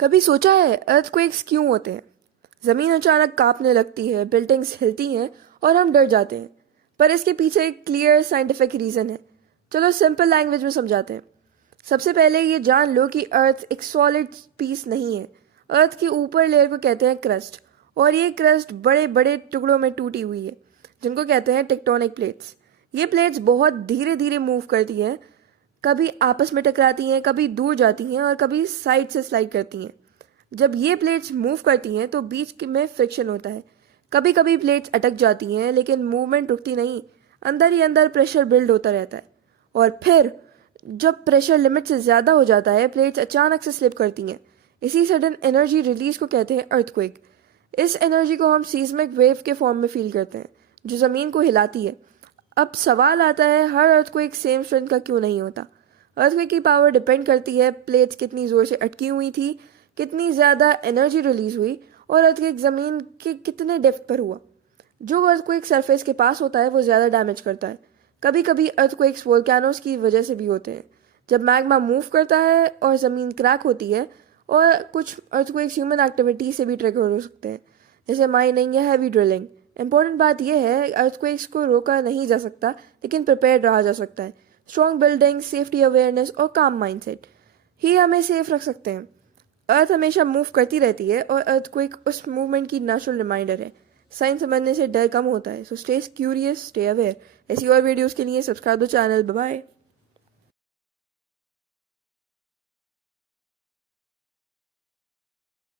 कभी सोचा है अर्थक्वेक्स क्यों होते हैं? जमीन अचानक कांपने लगती है, बिल्डिंग्स हिलती हैं और हम डर जाते हैं। पर इसके पीछे एक क्लियर साइंटिफिक रीजन है। चलो सिंपल लैंग्वेज में समझाते हैं। सबसे पहले ये जान लो कि अर्थ एक सॉलिड पीस नहीं है। अर्थ के ऊपर लेयर को कहते हैं क्रस्ट, और ये क्रस्ट बड़े बड़े टुकड़ों में टूटी हुई है, जिनको कहते हैं टेक्टोनिक प्लेट्स। ये प्लेट्स बहुत धीरे धीरे मूव करती हैं, कभी आपस में टकराती हैं, कभी दूर जाती हैं और कभी साइड से स्लाइड करती हैं। जब ये प्लेट्स मूव करती हैं तो बीच में फ्रिक्शन होता है। कभी कभी प्लेट्स अटक जाती हैं, लेकिन मूवमेंट रुकती नहीं। अंदर ही अंदर प्रेशर बिल्ड होता रहता है, और फिर जब प्रेशर लिमिट से ज़्यादा हो जाता है, प्लेट्स अचानक से स्लिप करती हैं। इसी सडन एनर्जी रिलीज को कहते हैं अर्थक्वेक। इस एनर्जी को हम सीस्मिक वेव के फॉर्म में फील करते हैं, जो ज़मीन को हिलाती है। अब सवाल आता है, हर अर्थक्वेक सेम स्ट्रेंथ का क्यों नहीं होता? अर्थक्वेक की पावर डिपेंड करती है प्लेट्स कितनी ज़ोर से अटकी हुई थी, कितनी ज़्यादा एनर्जी रिलीज हुई, और अर्थक्वेक ज़मीन के कितने डेप्थ पर हुआ। जो अर्थक्वेक सरफेस के पास होता है वो ज़्यादा डैमेज करता है। कभी कभी अर्थक्वेक्स वोल्केनोज की वजह से भी होते हैं, जब मैग्मा मूव करता है और ज़मीन क्रैक होती है। और कुछ अर्थक्वेक्स ह्यूमन एक्टिविटी से भी ट्रिगर हो सकते हैं, जैसे माइनिंग या हैवी ड्रिलिंग। इंपॉर्टेंट बात यह है, अर्थक्वेक्स को रोका नहीं जा सकता, लेकिन प्रिपेयर रहा जा सकता है। स्ट्रॉन्ग बिल्डिंग, सेफ्टी अवेयरनेस और काम माइंडसेट ही हमें सेफ रख सकते हैं। अर्थ हमेशा मूव करती रहती है, और अर्थक्वेक उस मूवमेंट की नेचुरल रिमाइंडर है। साइंस समझने से डर कम होता है। So stay curious, stay aware. ऐसी और वीडियोस के लिए subscribe the channel. Bye bye.